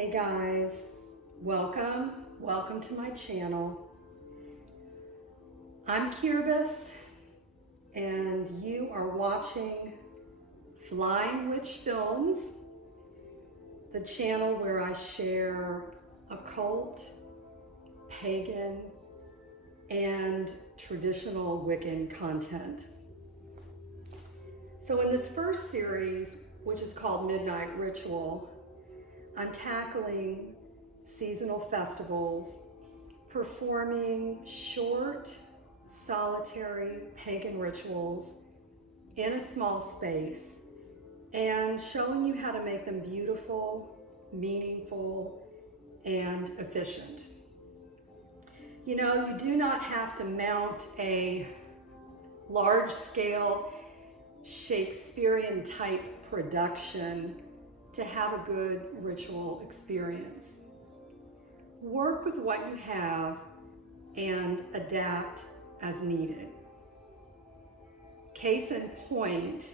Hey guys, welcome to my channel. I'm Kirbis and you are watching Flying Witch Films, the channel where I share occult, pagan, and traditional Wiccan content. So in this first series, which is called Midnight Ritual, I'm tackling seasonal festivals, performing short, solitary pagan rituals in a small space, and showing you how to make them beautiful, meaningful, and efficient. You know, you do not have to mount a large-scale Shakespearean type production to have a good ritual experience. Work with what you have and adapt as needed. Case in point,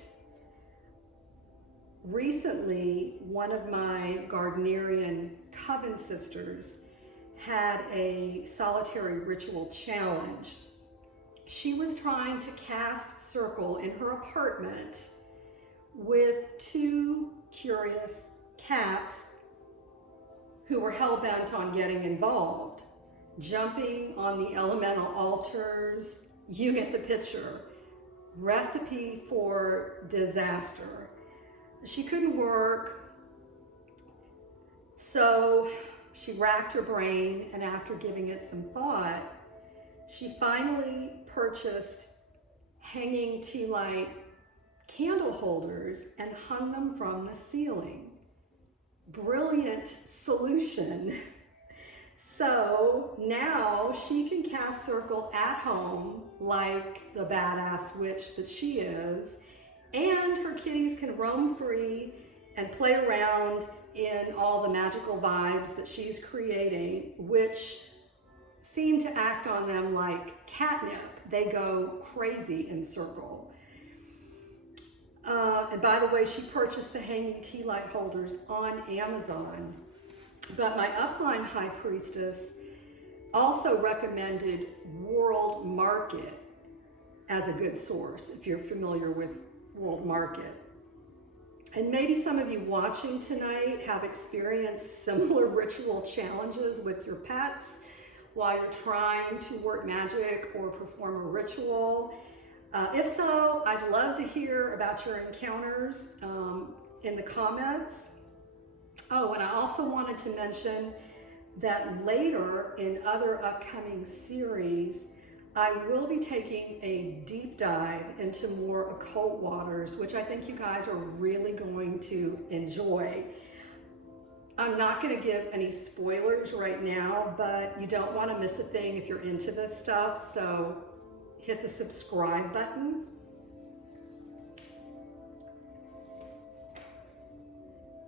recently one of my Gardnerian coven sisters had a solitary ritual challenge. She was trying to cast circle in her apartment with two curious cats who were hell-bent on getting involved, jumping on the elemental altars. You get the picture. Recipe for disaster. She couldn't work, so she racked her brain, and after giving it some thought, she finally purchased hanging tea light candle holders and hung them from the ceiling. Brilliant solution. So now she can cast circle at home like the badass witch that she is, and her kitties can roam free and play around in all the magical vibes that she's creating, which seem to act on them like catnip. They go crazy in circle. And by the way, she purchased the hanging tea light holders on Amazon. But my upline high priestess also recommended World Market as a good source, if you're familiar with World Market. And maybe some of you watching tonight have experienced similar ritual challenges with your pets while you're trying to work magic or perform a ritual. If so, I'd love to hear about your encounters in the comments. Oh, and I also wanted to mention that later in other upcoming series, I will be taking a deep dive into more occult waters, which I think you guys are really going to enjoy. I'm not going to give any spoilers right now, but you don't want to miss a thing if you're into this stuff, so hit the subscribe button.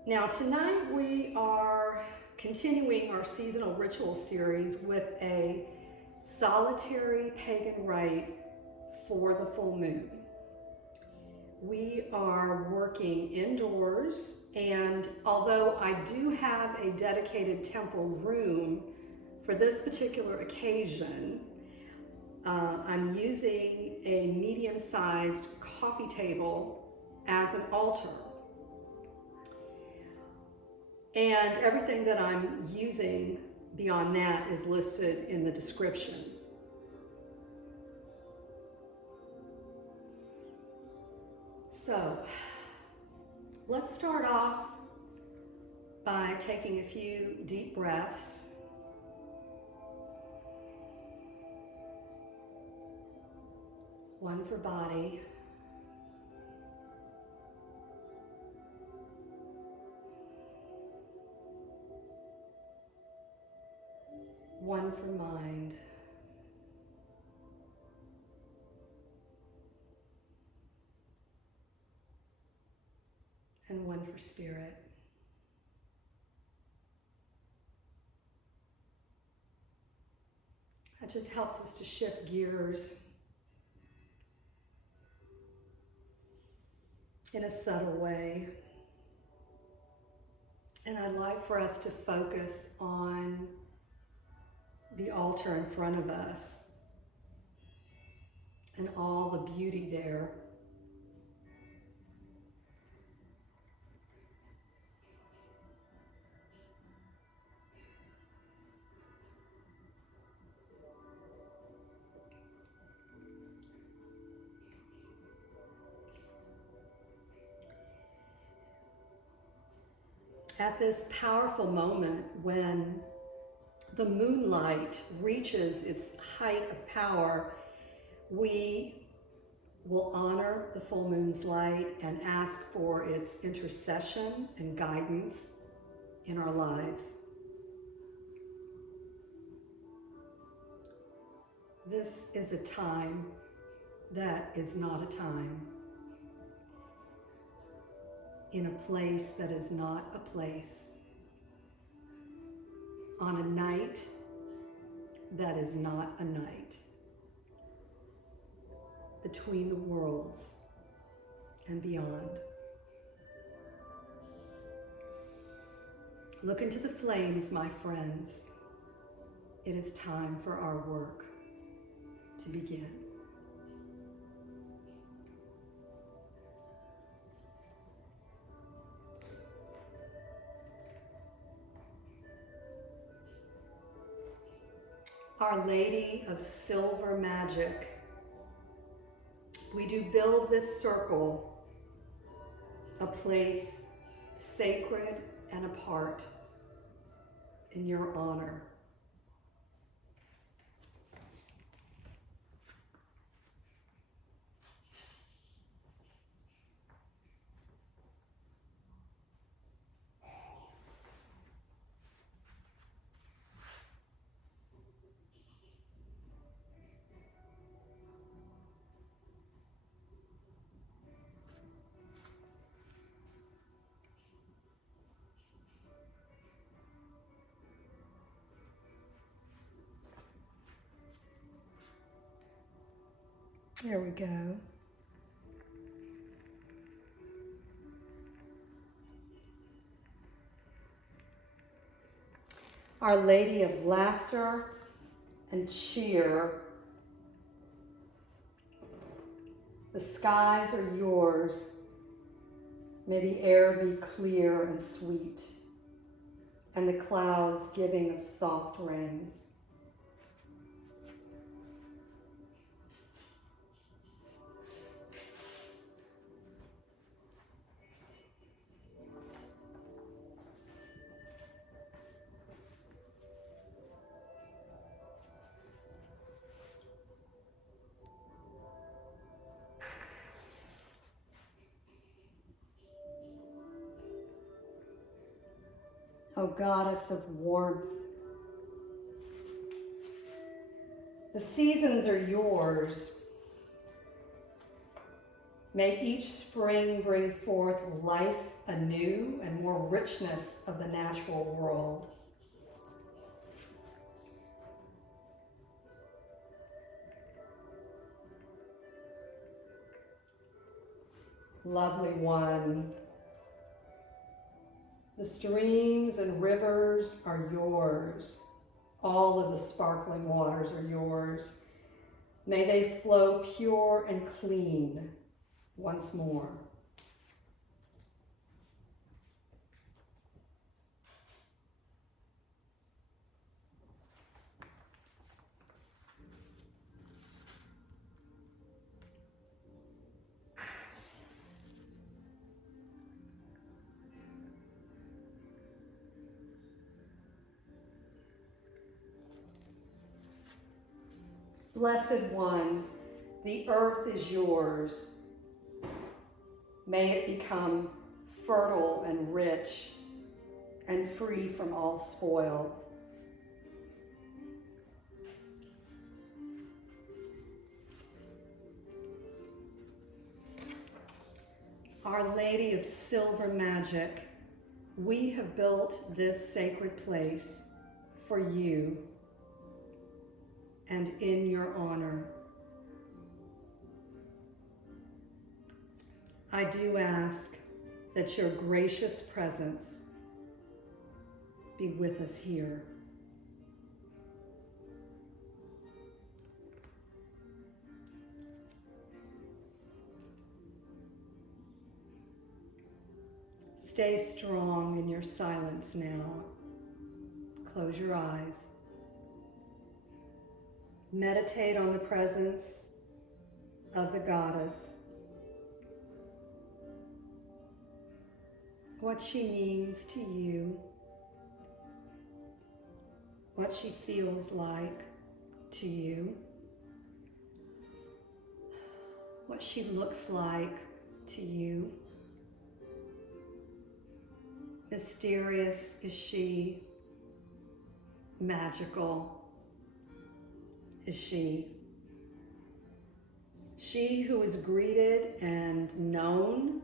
Now tonight we are continuing our seasonal ritual series with a solitary pagan rite for the full moon. We are working indoors, and although I do have a dedicated temple room for this particular occasion, I'm using a medium-sized coffee table as an altar. And everything that I'm using beyond that is listed in the description. So, let's start off by taking a few deep breaths. One for body, one for mind, and one for spirit. That just helps us to shift gears in a subtle way And I'd like for us to focus on the altar in front of us and all the beauty there. At this powerful moment when the moonlight reaches its height of power, we will honor the full moon's light and ask for its intercession and guidance in our lives. This is a time that is not a time, in a place that is not a place, on a night that is not a night, between the worlds and beyond. Look into the flames, my friends. It is time for our work to begin. Our Lady of Silver Magic, we do build this circle, a place sacred and apart in your honor. There we go. Our Lady of Laughter and Cheer, the skies are yours. May the air be clear and sweet, and the clouds giving of soft rains. O goddess of warmth, the seasons are yours. May each spring bring forth life anew and more richness of the natural world. Lovely one, the streams and rivers are yours. All of the sparkling waters are yours. May they flow pure and clean once more. Blessed one, the earth is yours. May it become fertile and rich and free from all spoil. Our Lady of Silver Magic, we have built this sacred place for you and in your honor. I do ask that your gracious presence be with us here. Stay strong in your silence now. Close your eyes. Meditate on the presence of the goddess. What she means to you. What she feels like to you. What she looks like to you. Mysterious is she? Magical is she? She who is greeted and known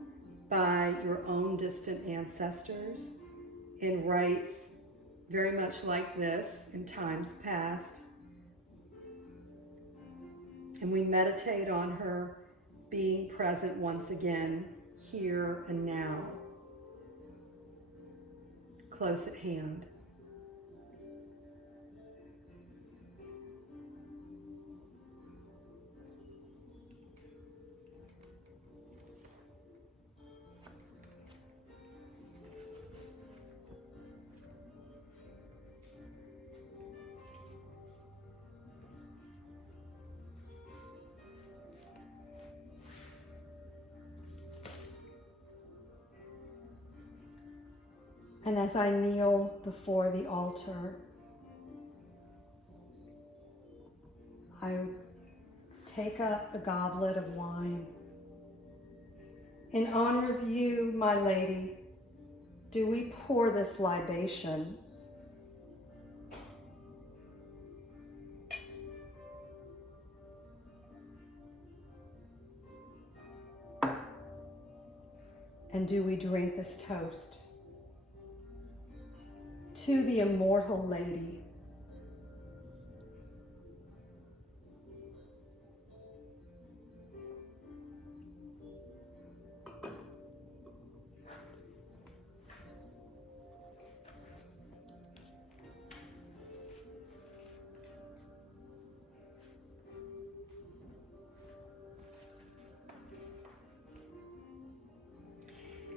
by your own distant ancestors in rites very much like this in times past. And we meditate on her being present once again, here and now, close at hand. And as I kneel before the altar, I take up the goblet of wine. In honor of you, my lady, do we pour this libation. And do we drink this toast? To the immortal lady.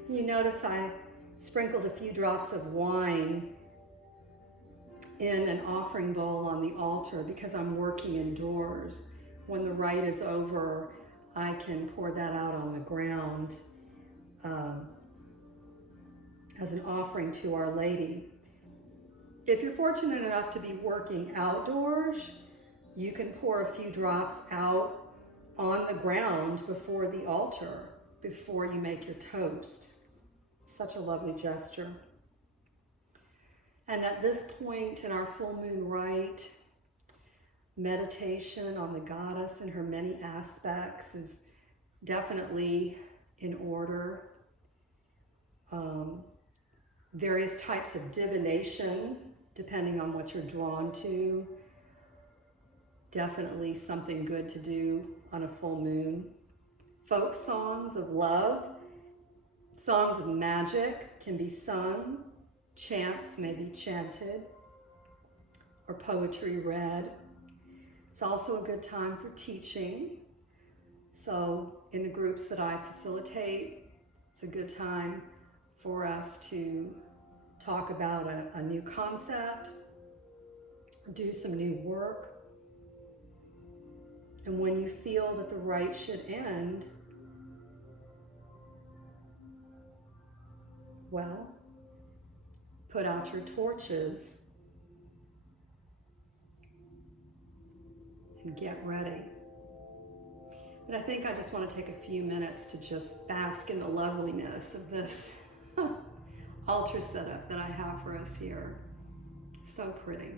You notice I sprinkled a few drops of wine in an offering bowl on the altar because I'm working indoors. When the rite is over, I can pour that out on the ground as an offering to Our Lady. If you're fortunate enough to be working outdoors, you can pour a few drops out on the ground before the altar, before you make your toast. Such a lovely gesture. And at this point in our full moon rite, meditation on the goddess and her many aspects is definitely in order. Various types of divination, depending on what you're drawn to. Definitely something good to do on a full moon. Folk songs of love, songs of magic can be sung. Chants may be chanted or poetry read. It's also a good time for teaching. So in the groups that I facilitate, it's a good time for us to talk about a new concept, do some new work. And when you feel that the rite should end, well, put out your torches and get ready. But I think I just want to take a few minutes to just bask in the loveliness of this altar setup that I have for us here. So pretty.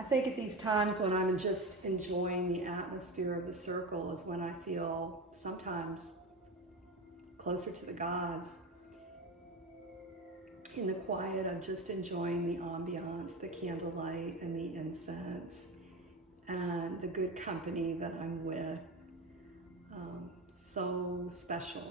I think at these times when I'm just enjoying the atmosphere of the circle is when I feel sometimes closer to the gods. In the quiet of just enjoying the ambiance, the candlelight and the incense, and the good company that I'm with. So special.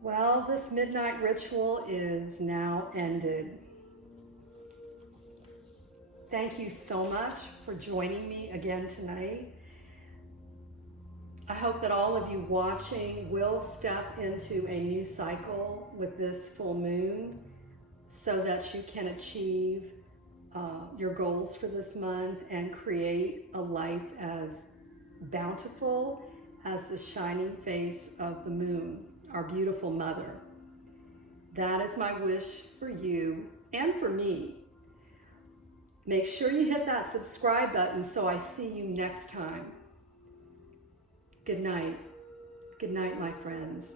Well, this midnight ritual is now ended. Thank you so much for joining me again tonight. I hope that all of you watching will step into a new cycle with this full moon so that you can achieve your goals for this month and create a life as bountiful as the shining face of the moon, our beautiful mother. That is my wish for you and for me. Make sure you hit that subscribe button so I see you next time. Good night. Good night, my friends.